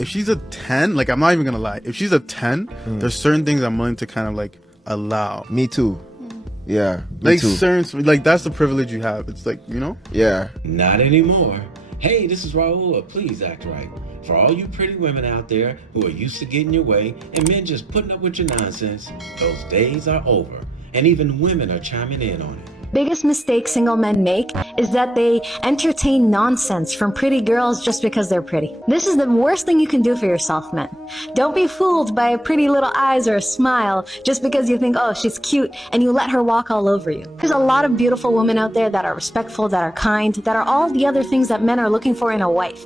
if she's a 10, like, I'm not even gonna lie. If she's a 10, there's certain things I'm willing to kind of like allow. Me too. Yeah. Like certain, like that's the privilege you have. It's like, you know? Yeah. Not anymore. Hey, this is Raulh of Please Act Right. For all you pretty women out there who are used to getting your way and men just putting up with your nonsense, those days are over. And even women are chiming in on it. Biggest mistake single men make is that they entertain nonsense from pretty girls just because they're pretty. This is the worst thing you can do for yourself, men. Don't be fooled by pretty little eyes or a smile just because you think, oh, she's cute, and you let her walk all over you. There's a lot of beautiful women out there that are respectful, that are kind, that are all the other things that men are looking for in a wife.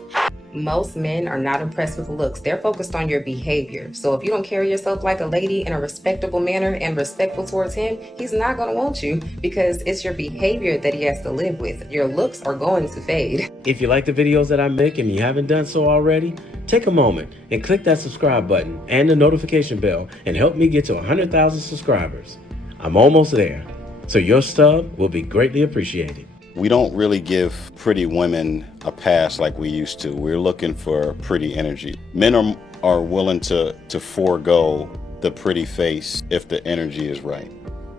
Most men are not impressed with looks. They're focused on your behavior. So if you don't carry yourself like a lady in a respectable manner and respectful towards him, he's not going to want you because it's your behavior that he has to live with. Your looks are going to fade. If you like the videos that I make and you haven't done so already, take a moment and click that subscribe button and the notification bell and help me get to 100,000 subscribers. I'm almost there, so your stub will be greatly appreciated. We don't really give pretty women a pass like we used to. We're looking for pretty energy. Men are willing to forego the pretty face if the energy is right.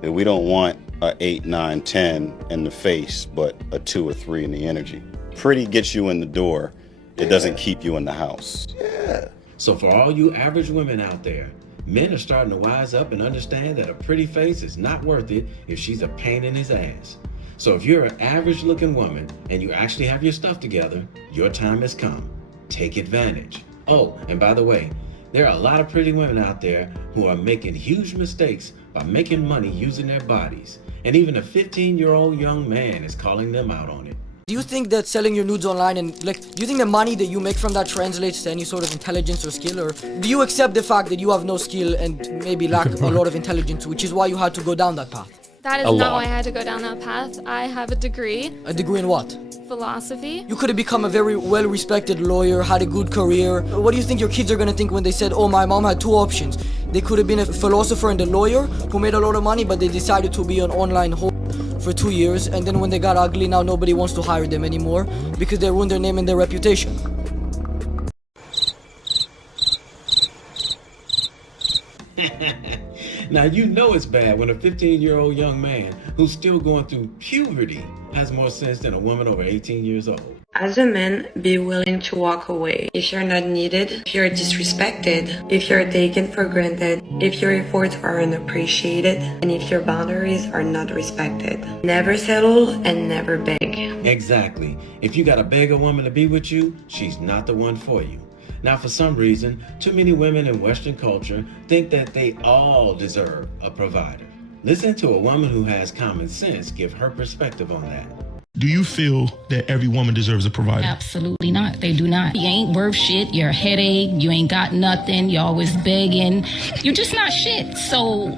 And we don't want a 8, 9, 10 in the face, but a 2 or 3 in the energy. Pretty gets you in the door. It doesn't keep you in the house. Yeah. So for all you average women out there, men are starting to wise up and understand that a pretty face is not worth it if she's a pain in his ass. So if you're an average looking woman and you actually have your stuff together, your time has come. Take advantage. Oh, and by the way, there are a lot of pretty women out there who are making huge mistakes by making money using their bodies. And even a 15-year-old young man is calling them out on it. Do you think that selling your nudes online and do you think the money that you make from that translates to any sort of intelligence or skill, or do you accept the fact that you have no skill and maybe lack a lot of intelligence, which is why you had to go down that path? That is not why I had to go down that path. I have a degree. A degree in what? Philosophy. You could have become a very well-respected lawyer, had a good career. What do you think your kids are gonna think when they said, oh, my mom had 2 options? They could have been a philosopher and a lawyer who made a lot of money, but they decided to be an online whore for 2 years, and then when they got ugly, now nobody wants to hire them anymore because they ruined their name and their reputation. Now you know it's bad when a 15-year-old young man who's still going through puberty has more sense than a woman over 18 years old. As a man, be willing to walk away if you're not needed, if you're disrespected, if you're taken for granted, if your efforts are unappreciated, and if your boundaries are not respected. Never settle and never beg. Exactly. If you gotta beg a woman to be with you, she's not the one for you. Now, for some reason, too many women in Western culture think that they all deserve a provider. Listen to a woman who has common sense give her perspective on that. Do you feel that every woman deserves a provider? Absolutely not. They do not. You ain't worth shit. You're a headache. You ain't got nothing. You're always begging. You're just not shit. So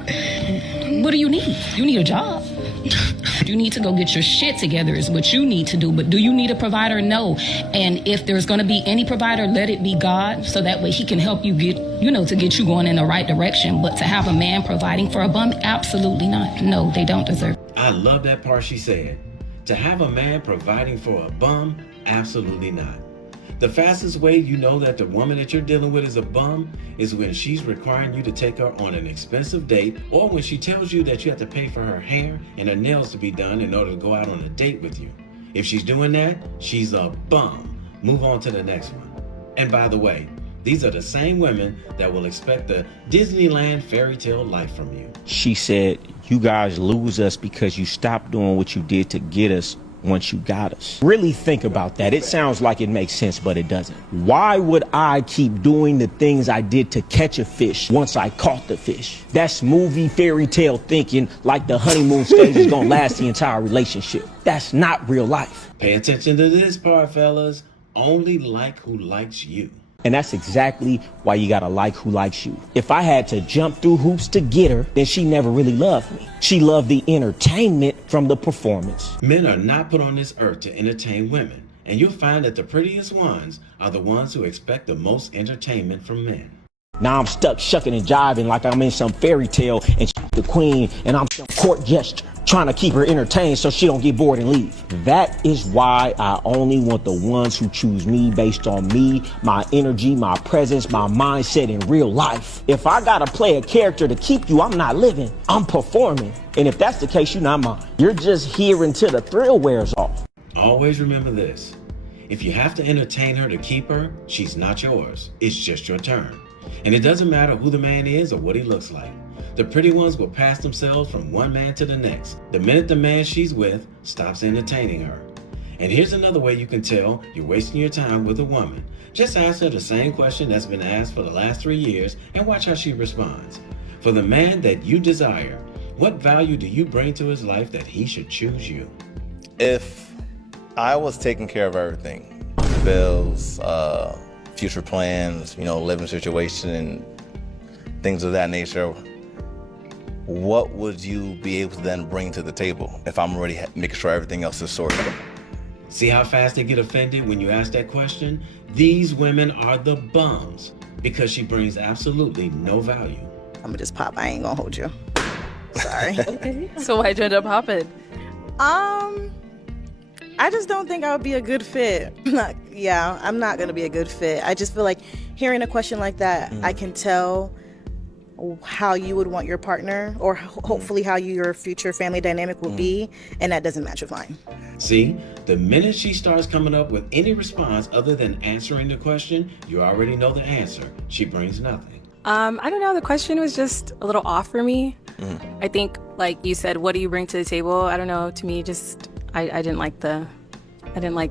what do you need? You need a job. You need to go get your shit together is what you need to do. But do you need a provider? No. And if there's going to be any provider, let it be God, so that way he can help you get, to get you going in the right direction. But to have a man providing for a bum, absolutely not. No, they don't deserve it. I love that part she said. To have a man providing for a bum, absolutely not. The fastest way you know that the woman that you're dealing with is a bum is when she's requiring you to take her on an expensive date, or when she tells you that you have to pay for her hair and her nails to be done in order to go out on a date with you. If she's doing that, she's a bum. Move on to the next one. And by the way, these are the same women that will expect the Disneyland fairy tale life from you. She said, you guys lose us because you stopped doing what you did to get us once you got us. Really think about that. It sounds like it makes sense, but it doesn't. Why would I keep doing the things I did to catch a fish once I caught the fish? That's movie fairy tale thinking, like the honeymoon stage is gonna last the entire relationship. That's not real life. Pay attention to this part, fellas. Only like who likes you. And that's exactly why you gotta like who likes you. If I had to jump through hoops to get her, then she never really loved me. She loved the entertainment from the performance. Men are not put on this earth to entertain women, and you'll find that the prettiest ones are the ones who expect the most entertainment from men. Now I'm stuck shucking and jiving like I'm in some fairy tale and the queen and I'm some court gesture trying to keep her entertained so she don't get bored and leave. That is why I only want the ones who choose me based on me, my energy, my presence, my mindset in real life. If I gotta play a character to keep you, I'm not living, I'm performing. And if that's the case, you're not mine. You're just here until the thrill wears off. Always remember this. If you have to entertain her to keep her, she's not yours. It's just your turn. And it doesn't matter who the man is or what he looks like. The pretty ones will pass themselves from one man to the next the minute the man she's with stops entertaining her. And here's another way you can tell you're wasting your time with a woman. Just ask her the same question that's been asked for the last 3 years and watch how she responds. For the man that you desire, what value do you bring to his life that he should choose you? If I was taking care of everything, bills, future plans, living situation and things of that nature, what would you be able to then bring to the table if I'm already making sure everything else is sorted? See how fast they get offended when you ask that question? These women are the bums because she brings absolutely no value. I'm gonna just pop. I ain't gonna hold you. Sorry. Okay. So why'd you end up hopping? I just don't think I would be a good fit. I'm not gonna be a good fit. I just feel like hearing a question like that, I can tell how you would want your partner, or hopefully how your future family dynamic will be, and that doesn't match with mine. See, the minute she starts coming up with any response other than answering the question, you already know the answer. She brings nothing. I don't know. The question was just a little off for me. I think, like you said, what do you bring to the table? I don't know. To me, just I didn't like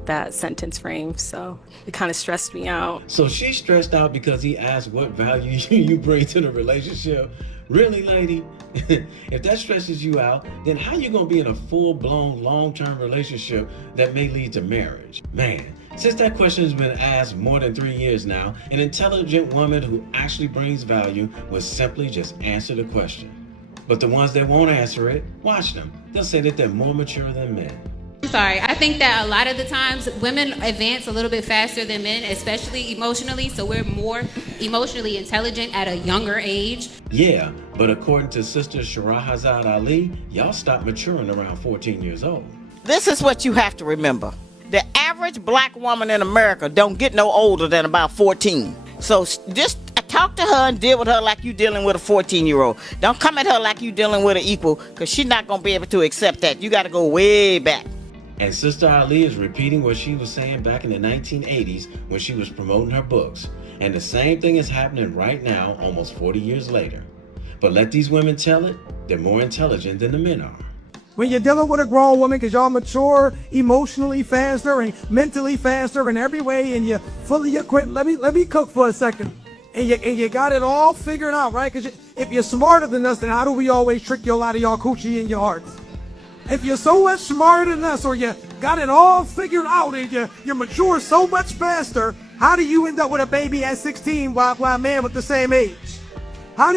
that sentence frame, so it kind of stressed me out. So she's stressed out because he asked what value you bring to the relationship. Really, lady? If that stresses you out, then how you gonna be in a full-blown, long-term relationship that may lead to marriage? Man, since that question has been asked more than 3 years now, an intelligent woman who actually brings value would simply just answer the question. But the ones that won't answer it, watch them. They'll say that they're more mature than men. I'm sorry. I think that a lot of the times women advance a little bit faster than men, especially emotionally. So we're more emotionally intelligent at a younger age. Yeah, but according to Sister Shahrazad Ali, y'all stop maturing around 14 years old. This is what you have to remember. The average black woman in America don't get no older than about 14. So just talk to her and deal with her like you dealing with a 14-year-old. Don't come at her like you dealing with an equal, because she's not going to be able to accept that. You got to go way back. And Sister Ali is repeating what she was saying back in the 1980s when she was promoting her books. And the same thing is happening right now, almost 40 years later. But let these women tell it, they're more intelligent than the men are. When you're dealing with a grown woman, because y'all mature emotionally faster and mentally faster in every way, and you're fully equipped. Let me cook for a second. And you got it all figured out, right? Because if you're smarter than us, then how do we always trick you out of y'all coochie in your hearts? If you're so much smarter than us, or you got it all figured out, and you mature so much faster, how do you end up with a baby at 16 while a man with the same age? How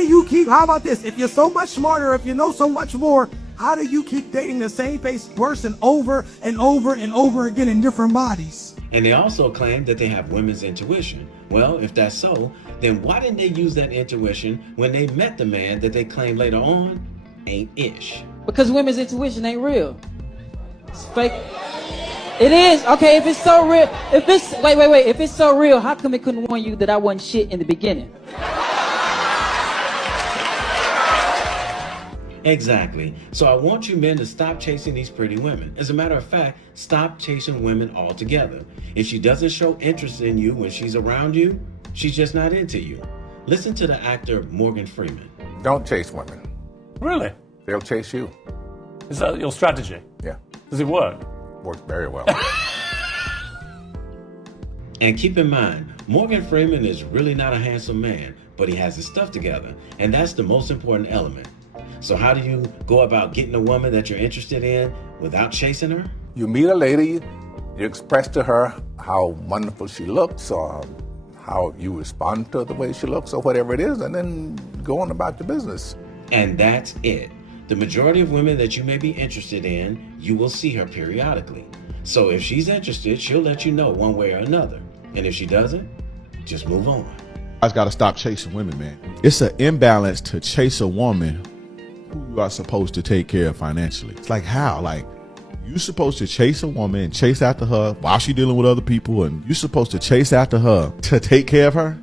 about this? If you're so much smarter, if you know so much more, how do you keep dating the same person over and over and over again in different bodies? And they also claim that they have women's intuition. Well, if that's so, then why didn't they use that intuition when they met the man that they claim later on ain't ish? Because women's intuition ain't real. It's fake. It is. Okay, if it's so real, wait. If it's so real, how come it couldn't warn you that I wasn't shit in the beginning? Exactly. So I want you men to stop chasing these pretty women. As a matter of fact, stop chasing women altogether. If she doesn't show interest in you when she's around you, she's just not into you. Listen to the actor Morgan Freeman. Don't chase women. Really? They'll chase you. Is that your strategy? Yeah. Does it work? Works very well. And keep in mind, Morgan Freeman is really not a handsome man, but he has his stuff together, and that's the most important element. So how do you go about getting a woman that you're interested in without chasing her? You meet a lady, you express to her how wonderful she looks, or how you respond to the way she looks, or whatever it is, and then go on about your business. And that's it. The majority of women that you may be interested in, you will see her periodically. So if she's interested, she'll let you know one way or another. And if she doesn't, just move on. Guys gotta stop chasing women, man. It's an imbalance to chase a woman who you are supposed to take care of financially. It's like, how? Like, you're supposed to chase a woman and chase after her while she's dealing with other people, and you're supposed to chase after her to take care of her?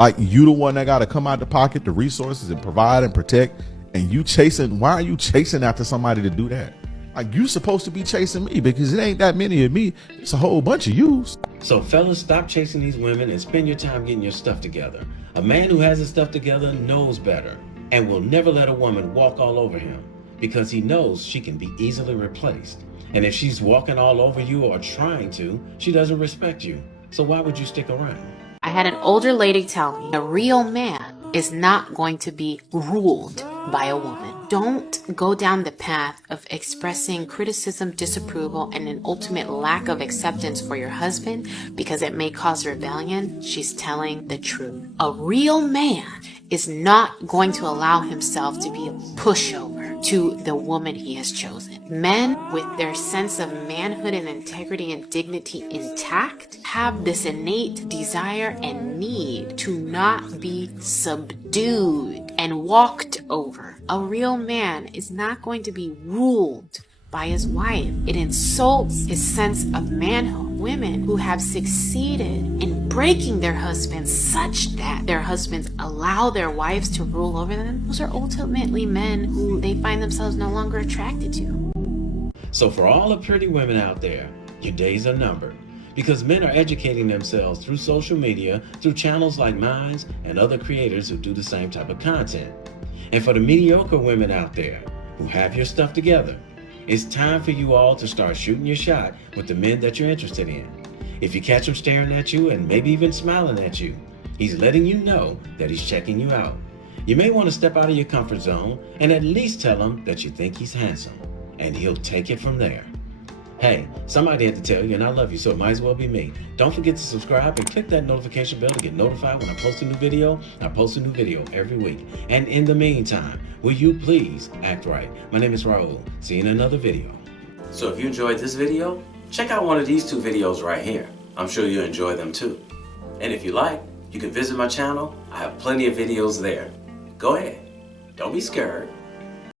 Like, you the one that gotta come out the pocket, the resources, and provide and protect, and you chasing, why are you chasing after somebody to do that? Like, you supposed to be chasing me, because it ain't that many of me, it's a whole bunch of yous. So fellas, stop chasing these women and spend your time getting your stuff together. A man who has his stuff together knows better and will never let a woman walk all over him, because he knows she can be easily replaced. And if she's walking all over you or trying to, she doesn't respect you. So why would you stick around? I had an older lady tell me a real man is not going to be ruled by a woman. Don't go down the path of expressing criticism, disapproval, and an ultimate lack of acceptance for your husband because it may cause rebellion. She's telling the truth. A real man is not going to allow himself to be a pushover to the woman he has chosen. Men with their sense of manhood and integrity and dignity intact have this innate desire and need to not be subdued and walked over. A real man is not going to be ruled by his wife. It insults his sense of manhood. Women who have succeeded in breaking their husbands such that their husbands allow their wives to rule over them, those are ultimately men who they find themselves no longer attracted to. So for all the pretty women out there, your days are numbered, because men are educating themselves through social media, through channels like mine and other creators who do the same type of content. And for the mediocre women out there who have your stuff together, it's time for you all to start shooting your shot with the men that you're interested in. If you catch him staring at you and maybe even smiling at you, he's letting you know that he's checking you out. You may want to step out of your comfort zone and at least tell him that you think he's handsome, and he'll take it from there. Hey, somebody had to tell you, and I love you, so it might as well be me. Don't forget to subscribe and click that notification bell to get notified when I post a new video. I post a new video every week. And in the meantime, will you please act right? My name is Raulh. See you in another video. So if you enjoyed this video, check out one of these two videos right here. I'm sure you'll enjoy them too. And if you like, you can visit my channel. I have plenty of videos there. Go ahead. Don't be scared.